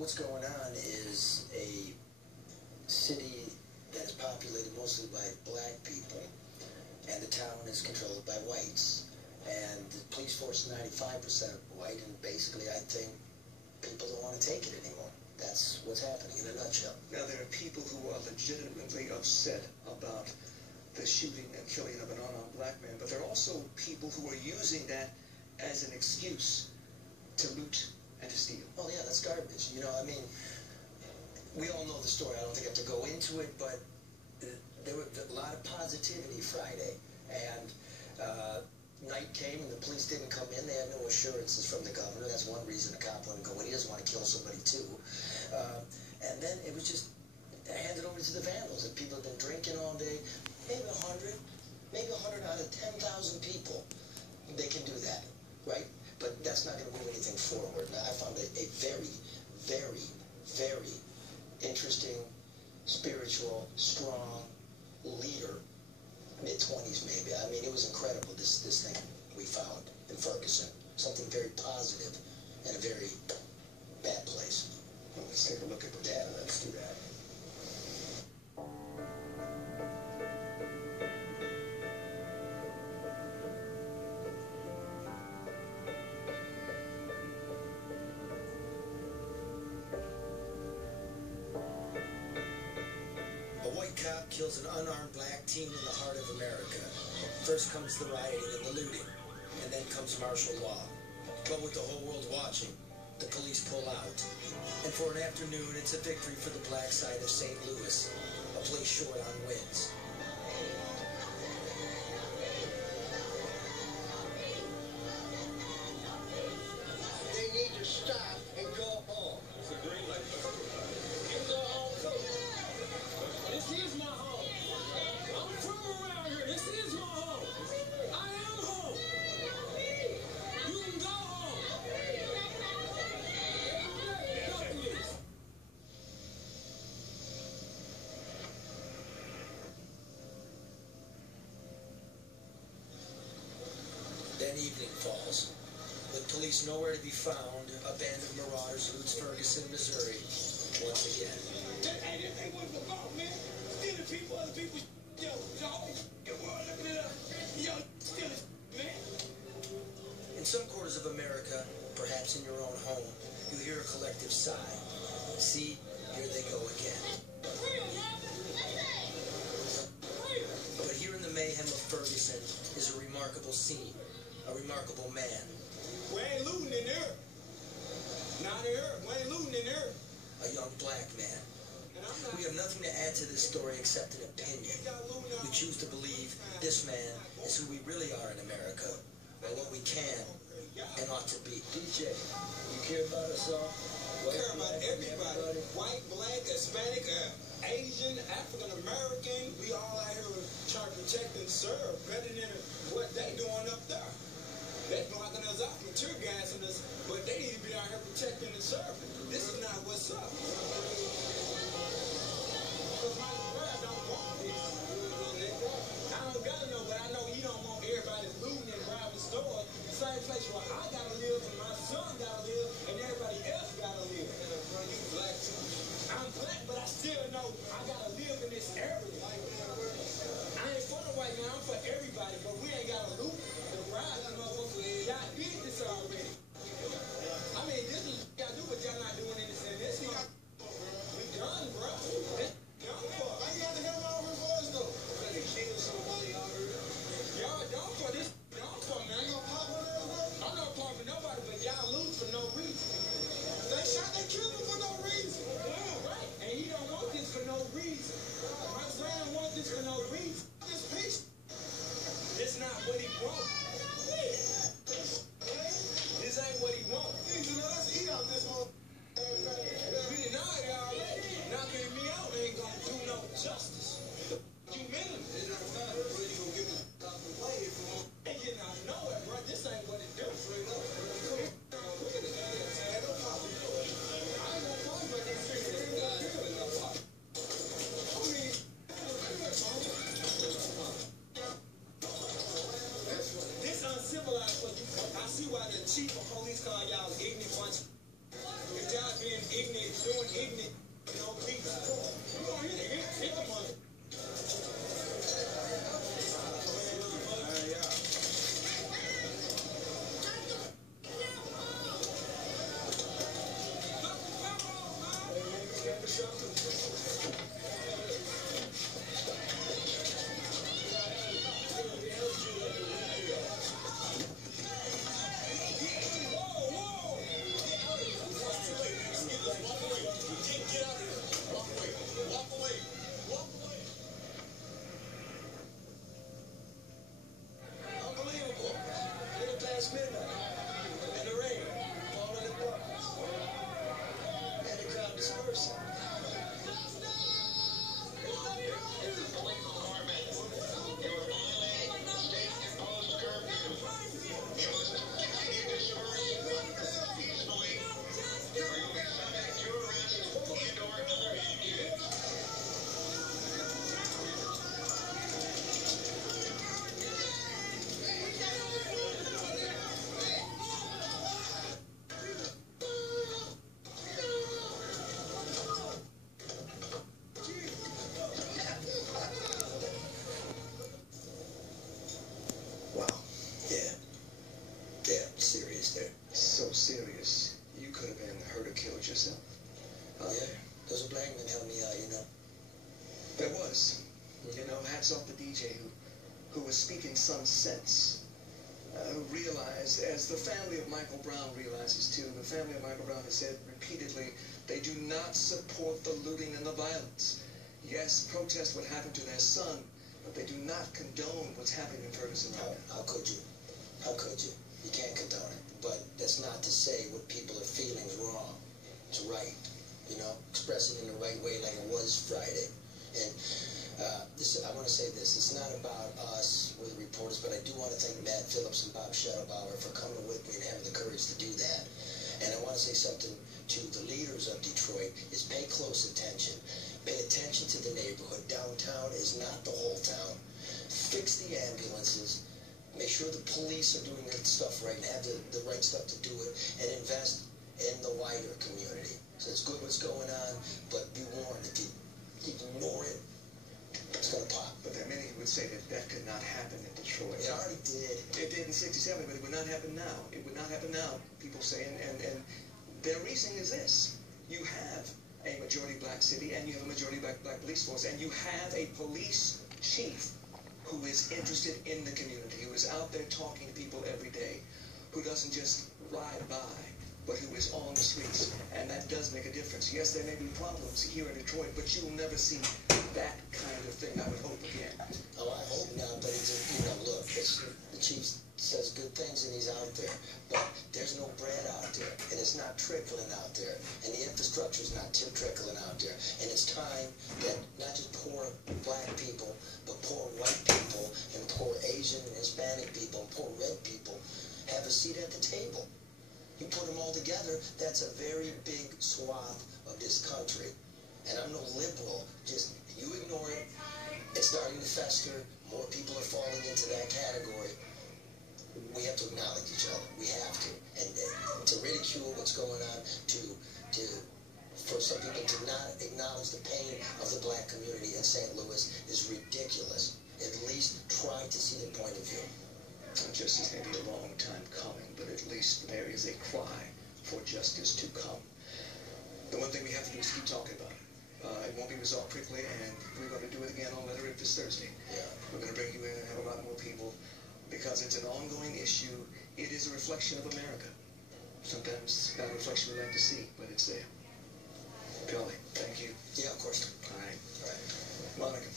what's going on is a city that is populated mostly by black people, and the town is controlled by whites. And the police force is 95% white, and basically I think people don't want to take it anymore. That's what's happening in a nutshell. Now, there are people who are legitimately upset about the shooting and killing of an unarmed black man, but there are also people who are using that as an excuse to loot and to steal. Oh yeah, that's garbage. You know, I mean, we all know the story. I don't think I have to go into it, but there was a lot of positivity Friday, and night came and the police didn't come in. They had no assurances from the governor. That's one reason a cop wouldn't go in. He doesn't want to kill somebody too. And then it was just handed over to the vandals. And people have been drinking all day. Maybe 100 out of 10,000 people, they can do that, right? But that's not going to move anything forward. Now, I found a very, very, very interesting, spiritual, strong leader. Mid-20s maybe. I mean, it was incredible, this thing we found in Ferguson. Something very positive in a very bad place. Well, let's take a look at the data. Let's do that. A white cop kills an unarmed black teen in the heart of America. First comes the rioting and the looting, and then comes martial law. But with the whole world watching, the police pull out. And for an afternoon, it's a victory for the black side of St. Louis, a place short on wins. They need to stop and go home. It's a green light. You go home too. This is my home. I'm from around here. This is my home. I am home. You can go home. Go, please. Then evening falls. With police nowhere to be found, a band of marauders loots Ferguson, Missouri, once again. Hey, this ain't what it's about, man. Stealing people, other people, yo, the world looking it up. Yo, stealing, man. In some quarters of America, perhaps in your own home, you hear a collective sigh. See, here they go again. But here in the mayhem of Ferguson is a remarkable scene, a remarkable man. We ain't looting in there. Not here. We ain't looting in there. A young black man. We have nothing to add to this story except an opinion. We choose to believe this man is who we really are in America, or what we can and ought to be. DJ, you care about us all? We care about everybody. White, black, Hispanic, Asian, African American. We all out here trying to protect and serve better than what they doing up there. They blocking us out from tear gassing us, but they need to be out here protecting and serving. This is not what's up. Because my brother don't want this. I don't gotta know, but I know he don't want everybody looting and robbing stores. Same place where I gotta live and my son gotta live and everybody else gotta live. You black too. I'm black, but I still know I gotta live in this area. I ain't for the white man, I'm for everybody, but we ain't gotta loot the rob. Y'all did this already. I mean, this is y'all do, but y'all not doing anything. This is we done, bro. This done for. Why you got to have all rewards though? Trying to kill somebody out here. Y'all done for this. Done for, man. You gonna pop one of those, bro? I'm not popping nobody, but y'all lose for no reason. They shot, they killed him for no reason. Yeah, right. And he don't want this for no reason. My son wants this for no reason. This peace. It's not what he wants. This ain't what he wants. Let's eat out this one. We deny it already. Knocking me out ain't gonna do no justice. You mean it? Ain't getting out of nowhere, bro. This ain't what it do. Straight up. I ain't gonna talk about this shit. This uncivilized for you. I see why the chief of police call y'all ignorant bunch. If y'all being ignorant, doing ignorant, please, you gonna hit the money. So serious, you could have been hurt or killed yourself. Yeah, there's a black man helped me out, There was. Hats off the DJ who was speaking some sense. Who realized, as the family of Michael Brown realizes too, the family of Michael Brown has said repeatedly, they do not support the looting and the violence. Yes, protest what happened to their son, but they do not condone what's happening in Ferguson right now. How could you? How could you? You can't condone it. But that's not to say what people are feeling is wrong. It's right. Express it in the right way like it was Friday. And I want to say this. It's not about us, we're the reporters, but I do want to thank Matt Phillips and Bob Schettelbauer for coming with me and having the courage to do that. And I want to say something to the leaders of Detroit is pay close attention. Pay attention to the neighborhood. Downtown is not the whole town. Fix the ambulances. Make sure the police are doing their stuff right and have the right stuff to do it, and invest in the wider community. So it's good what's going on, but be warned, if you ignore it, it's going to pop. But there are many who would say that could not happen in Detroit. It already did. It did in '67, but it would not happen now. It would not happen now, people say, and their reasoning is this. You have a majority black city, and you have a majority black police force, and you have a police chief who is interested in the community, who is out there talking to people every day, who doesn't just ride by, but who is on the streets. And that does make a difference. Yes, there may be problems here in Detroit, but you'll never see that kind of thing, I would hope, again. Oh, I hope not, but it's, look, the chief says good things and he's out there, but there's no bread out there, and it's not trickling out there, and the infrastructure is not trickling out there, and it's time that not just poor black people, but poor white people, and poor Asian and Hispanic people, and poor red people have a seat at the table. You put them all together, that's a very big swath of this country. And I'm no liberal, just you ignore it, it's starting to fester, more people are falling into that category. We have to acknowledge each other. We have to. And to ridicule what's going on, for some people to not acknowledge the pain of the black community in St. Louis is ridiculous. At least try to see the point of view. Justice may be a long time coming, but at least there is a cry for justice to come. The one thing we have to do is keep talking about it. It won't be resolved quickly, and we're going to do it again on Letter this Thursday. Yeah. We're going to bring you in and have a lot more people, because it's an ongoing issue. It is a reflection of America. Sometimes not a reflection we like to see, but it's there. Kelly, thank you. Yeah, of course. All right. All right. Monica.